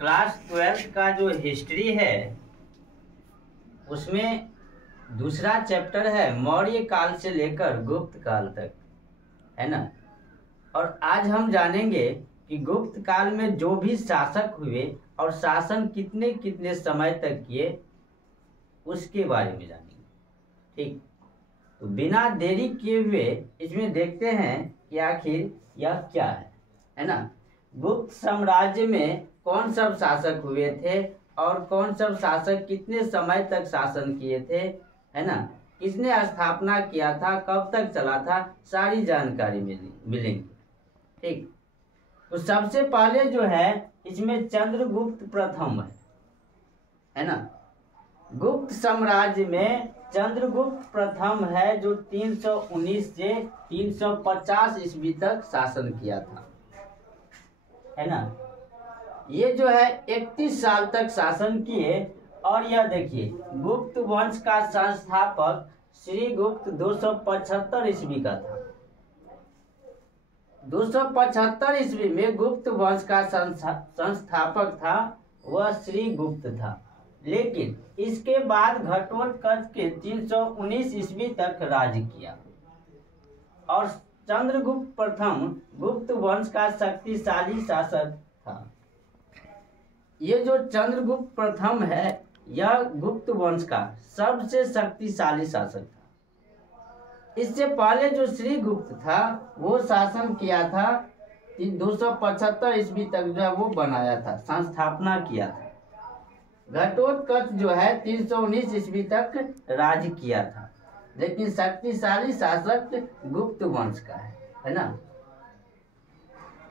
Class 12th का जो history है उसमें दूसरा चैप्टर है मौर्य काल से लेकर गुप्त काल तक, है ना। और आज हम जानेंगे कि गुप्त काल में जो भी शासक हुए और शासन कितने कितने समय तक किए उसके बारे में जानेंगे। ठीक, तो बिना देरी किए हुए इसमें देखते हैं कि आखिर यह क्या है ना। गुप्त साम्राज्य में कौन सब शासक हुए थे और कौन सब शासक कितने समय तक शासन किए थे, है ना। किसने स्थापना किया था, कब तक चला था, सारी जानकारी मिलेंगी। ठीक, तो सबसे पहले जो है इसमें चंद्रगुप्त प्रथम है ना। गुप्त साम्राज्य में चंद्रगुप्त प्रथम है जो 319 से 350 ईस्वी तक शासन किया था, है ना। ये जो है 31 साल तक शासन किए। और यह देखिए गुप्त वंश का संस्थापक श्री गुप्त 275 ईस्वी का था। 275 ईस्वी में गुप्त वंश का संस्थापक था वह श्री गुप्त था। लेकिन इसके बाद घटोत्कच के 319 ईस्वी तक राज किया। और चंद्रगुप्त प्रथम गुप्त वंश का शक्तिशाली शासक था। ये जो चंद्रगुप्त प्रथम है यह गुप्त वंश का सबसे शक्तिशाली शासक था। इससे पहले जो श्री गुप्त था वो शासन किया था 275 ईस्वी तक जो है वो बनाया था, संस्थापना किया था। घटोत्कच जो है 319 ईस्वी तक राज किया था। लेकिन शक्तिशाली शासक गुप्त वंश का है ना।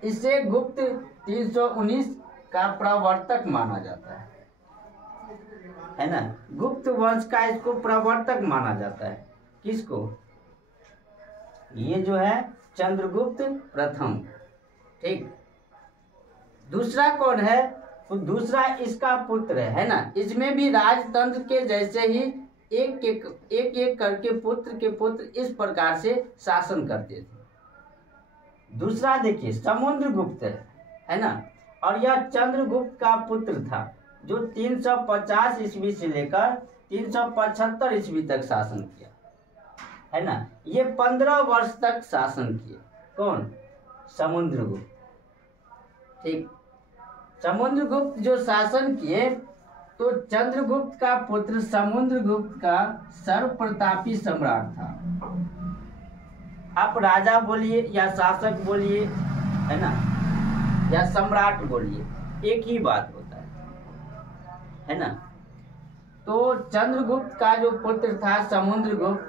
इसे गुप्त 319 का प्रवर्तक माना जाता है ना। गुप्त वंश का इसको प्रवर्तक माना जाता है। किसको? ये जो है चंद्रगुप्त प्रथम। ठीक, दूसरा कौन है? तो दूसरा इसका पुत्र है ना। इसमें भी राजतंत्र के जैसे ही एक एक करके पुत्र के पुत्र इस प्रकार से शासन करते थे। दूसरा देखिए समुद्रगुप्त है ना। और यह चंद्रगुप्त का पुत्र था जो 350 ईस्वी से लेकर 375 ईस्वी तक शासन किया, है ना। ये 15 वर्ष तक शासन किए। कौन? समुद्रगुप्त। ठीक, समुद्रगुप्त जो शासन किए तो चंद्रगुप्त का पुत्र समुद्रगुप्त का सर्वप्रतापी सम्राट था। आप राजा बोलिए या शासक बोलिए, है ना, या सम्राट बोलिए, एक ही बात होता है ना। तो चंद्रगुप्त का जो पुत्र था समुद्रगुप्त,